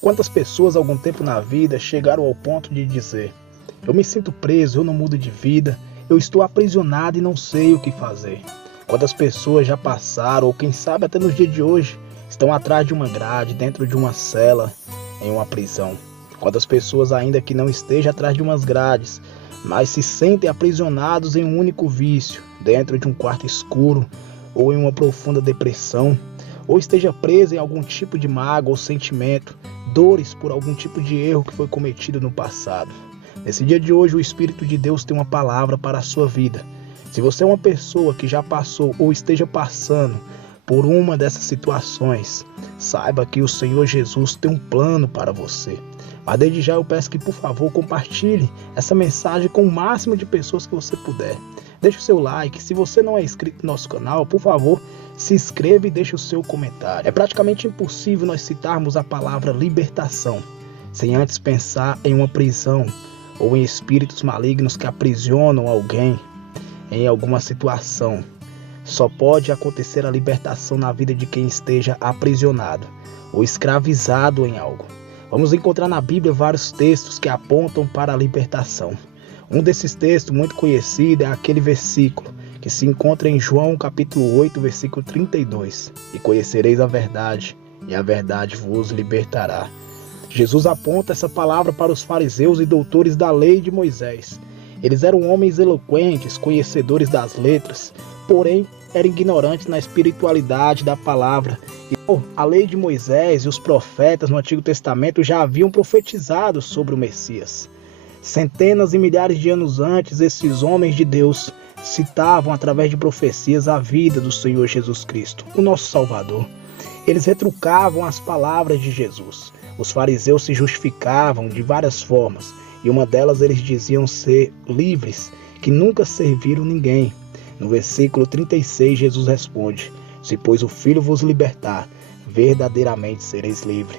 Quantas pessoas algum tempo na vida chegaram ao ponto de dizer: eu me sinto preso, eu não mudo de vida, eu estou aprisionado e não sei o que fazer. Quantas pessoas já passaram, ou quem sabe até nos dias de hoje, estão atrás de uma grade, dentro de uma cela, em uma prisão. Quantas pessoas ainda que não estejam atrás de umas grades, mas se sentem aprisionados em um único vício, dentro de um quarto escuro, ou em uma profunda depressão, ou esteja preso em algum tipo de mágoa ou sentimento, dores por algum tipo de erro que foi cometido no passado. Nesse dia de hoje, o Espírito de Deus tem uma palavra para a sua vida. Se você é uma pessoa que já passou ou esteja passando por uma dessas situações, saiba que o Senhor Jesus tem um plano para você. Mas desde já eu peço que, por favor, compartilhe essa mensagem com o máximo de pessoas que você puder. Deixe o seu like. Se você não é inscrito no nosso canal, por favor, se inscreva e deixe o seu comentário. É praticamente impossível nós citarmos a palavra libertação sem antes pensar em uma prisão ou em espíritos malignos que aprisionam alguém em alguma situação. Só pode acontecer a libertação na vida de quem esteja aprisionado ou escravizado em algo. Vamos encontrar na Bíblia vários textos que apontam para a libertação. Um desses textos muito conhecido é aquele versículo que se encontra em João capítulo 8, versículo 32. E conhecereis a verdade, e a verdade vos libertará. Jesus aponta essa palavra para os fariseus e doutores da lei de Moisés. Eles eram homens eloquentes, conhecedores das letras, porém eram ignorantes na espiritualidade da palavra. A lei de Moisés e os profetas no Antigo Testamento já haviam profetizado sobre o Messias. Centenas e milhares de anos antes, esses homens de Deus citavam através de profecias a vida do Senhor Jesus Cristo, o nosso Salvador. Eles retrucavam as palavras de Jesus. Os fariseus se justificavam de várias formas, e uma delas eles diziam ser livres, que nunca serviram ninguém. No versículo 36, Jesus responde: se pois o Filho vos libertar, verdadeiramente sereis livres.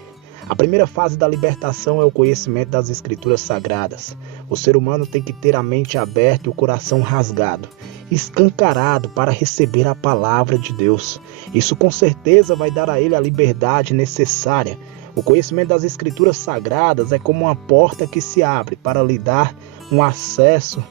A primeira fase da libertação é o conhecimento das Escrituras Sagradas. O ser humano tem que ter a mente aberta e o coração rasgado, escancarado para receber a palavra de Deus. Isso com certeza vai dar a ele a liberdade necessária. O conhecimento das Escrituras Sagradas é como uma porta que se abre para lhe dar um acesso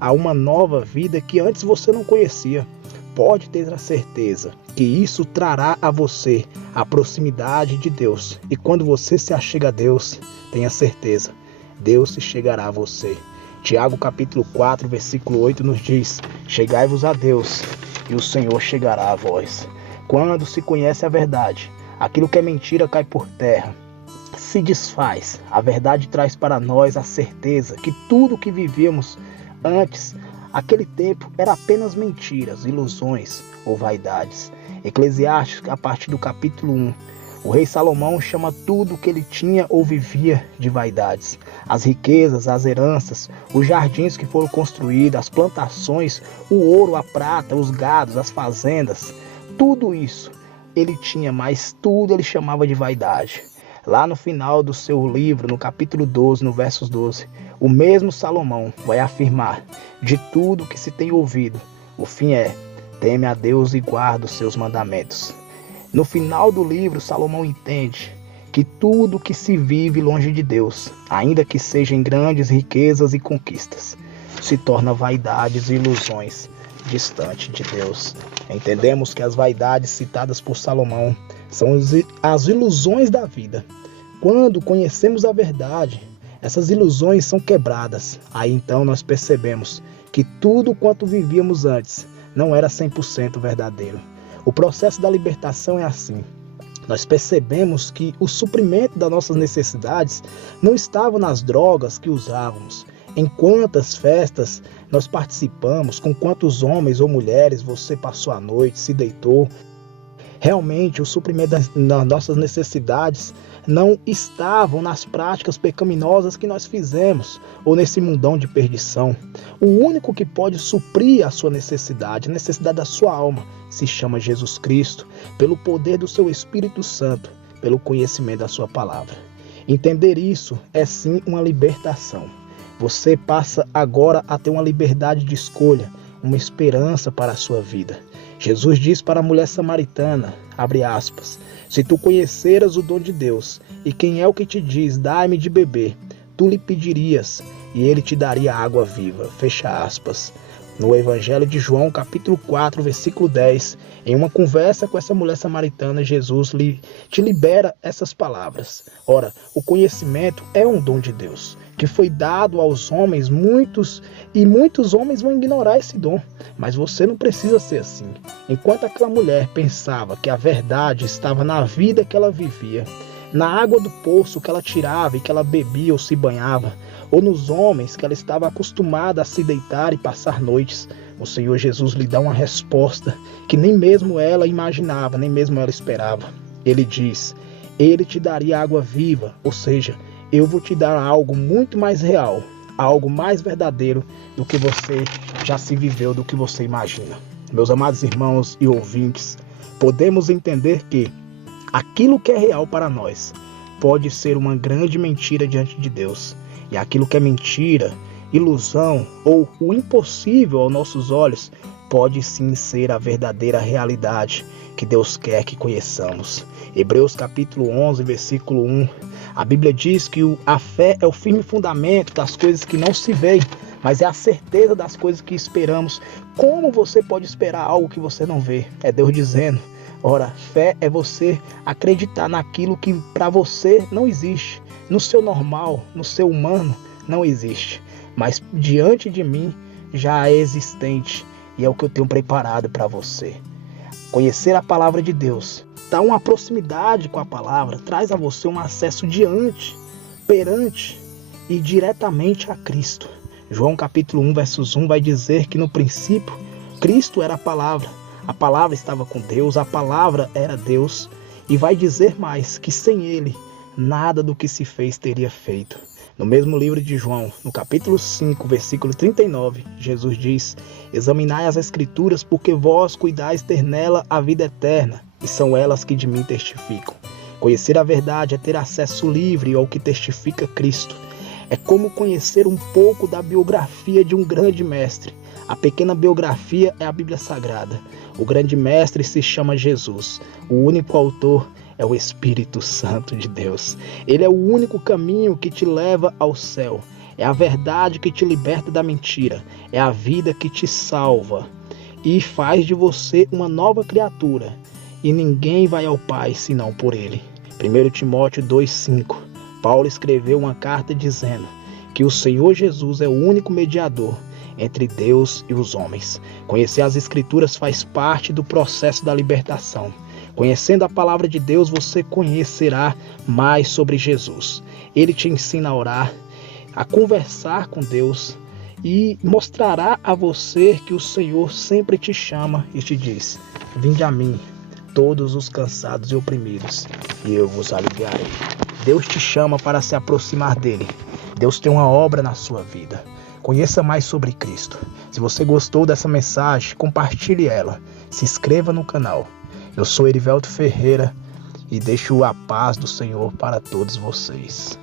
a uma nova vida que antes você não conhecia. Pode ter a certeza que isso trará a você a proximidade de Deus. E quando você se achega a Deus, tenha certeza, Deus se chegará a você. Tiago capítulo 4, versículo 8 nos diz: chegai-vos a Deus, e o Senhor chegará a vós. Quando se conhece a verdade, aquilo que é mentira cai por terra, se desfaz. A verdade traz para nós a certeza que tudo que vivíamos antes, aquele tempo, era apenas mentiras, ilusões ou vaidades. Eclesiastes, a partir do capítulo 1, o rei Salomão chama tudo o que ele tinha ou vivia de vaidades. As riquezas, as heranças, os jardins que foram construídos, as plantações, o ouro, a prata, os gados, as fazendas, tudo isso ele tinha, mas tudo ele chamava de vaidade. Lá no final do seu livro, no capítulo 12, no versos 12, o mesmo Salomão vai afirmar: de tudo que se tem ouvido, o fim é: teme a Deus e guarda os seus mandamentos. No final do livro, Salomão entende que tudo que se vive longe de Deus, ainda que sejam grandes riquezas e conquistas, se torna vaidades e ilusões distante de Deus. Entendemos que as vaidades citadas por Salomão são as ilusões da vida. Quando conhecemos a verdade, essas ilusões são quebradas. Aí então nós percebemos que tudo quanto vivíamos antes não era 100% verdadeiro. O processo da libertação é assim. Nós percebemos que o suprimento das nossas necessidades não estava nas drogas que usávamos, em quantas festas nós participamos, com quantos homens ou mulheres você passou a noite, se deitou. Realmente, o suprimento das nossas necessidades não estavam nas práticas pecaminosas que nós fizemos ou nesse mundão de perdição. O único que pode suprir a sua necessidade, a necessidade da sua alma, se chama Jesus Cristo, pelo poder do seu Espírito Santo, pelo conhecimento da sua palavra. Entender isso é sim uma libertação. Você passa agora a ter uma liberdade de escolha, uma esperança para a sua vida. Jesus diz para a mulher samaritana, abre aspas, se tu conheceras o dom de Deus, e quem é o que te diz, dai-me de beber, tu lhe pedirias, e ele te daria água viva, fecha aspas. No Evangelho de João, capítulo 4, versículo 10, em uma conversa com essa mulher samaritana, Jesus te libera essas palavras. Ora, o conhecimento é um dom de Deus, que foi dado aos homens, muitos homens vão ignorar esse dom, mas você não precisa ser assim. Enquanto aquela mulher pensava que a verdade estava na vida que ela vivia, na água do poço que ela tirava e que ela bebia ou se banhava, ou nos homens que ela estava acostumada a se deitar e passar noites, o Senhor Jesus lhe dá uma resposta que nem mesmo ela imaginava, nem mesmo ela esperava. Ele diz, ele te daria água viva, ou seja, eu vou te dar algo muito mais real, algo mais verdadeiro do que você já se viveu, do que você imagina. Meus amados irmãos e ouvintes, podemos entender que aquilo que é real para nós pode ser uma grande mentira diante de Deus. E aquilo que é mentira, ilusão ou o impossível aos nossos olhos pode sim ser a verdadeira realidade que Deus quer que conheçamos. Hebreus capítulo 11, versículo 1, a Bíblia diz que a fé é o firme fundamento das coisas que não se veem, mas é a certeza das coisas que esperamos. Como você pode esperar algo que você não vê? É Deus dizendo. Ora, fé é você acreditar naquilo que para você não existe. No seu normal, no seu humano, não existe. Mas diante de mim já é existente e é o que eu tenho preparado para você. Conhecer a palavra de Deus, dá uma proximidade com a palavra, traz a você um acesso perante e diretamente a Cristo. João capítulo 1, versos 1 vai dizer que no princípio Cristo era a palavra estava com Deus, a palavra era Deus, e vai dizer mais que sem ele nada do que se fez teria feito. No mesmo livro de João, no capítulo 5, versículo 39, Jesus diz, examinai as escrituras porque vós cuidais ter nela a vida eterna, e são elas que de mim testificam. Conhecer a verdade é ter acesso livre ao que testifica Cristo. É como conhecer um pouco da biografia de um grande mestre. A pequena biografia é a Bíblia Sagrada. O grande mestre se chama Jesus. O único autor é o Espírito Santo de Deus. Ele é o único caminho que te leva ao céu. É a verdade que te liberta da mentira. É a vida que te salva e faz de você uma nova criatura. E ninguém vai ao Pai senão por ele. 1 Timóteo 2,5. Paulo escreveu uma carta dizendo que o Senhor Jesus é o único mediador entre Deus e os homens. Conhecer as Escrituras faz parte do processo da libertação. Conhecendo a palavra de Deus, você conhecerá mais sobre Jesus. Ele te ensina a orar, a conversar com Deus e mostrará a você que o Senhor sempre te chama e te diz, vinde a mim, todos os cansados e oprimidos, e eu vos aliviarei. Deus te chama para se aproximar dele. Deus tem uma obra na sua vida. Conheça mais sobre Cristo. Se você gostou dessa mensagem, compartilhe ela. Se inscreva no canal. Eu sou Erivelto Ferreira e deixo a paz do Senhor para todos vocês.